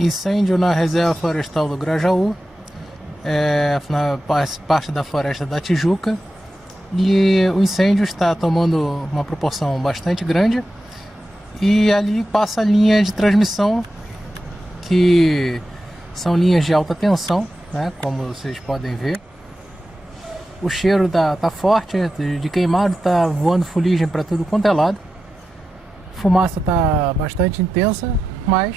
Incêndio na reserva florestal do Grajaú, na parte da floresta da Tijuca, e o incêndio está tomando uma proporção bastante grande, e ali passa a linha de transmissão, que são linhas de alta tensão, né, como vocês podem ver. O cheiro tá forte, de queimado, tá voando fuligem para tudo quanto é lado. A fumaça tá bastante intensa, mas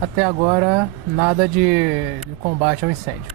até agora nada de combate ao incêndio.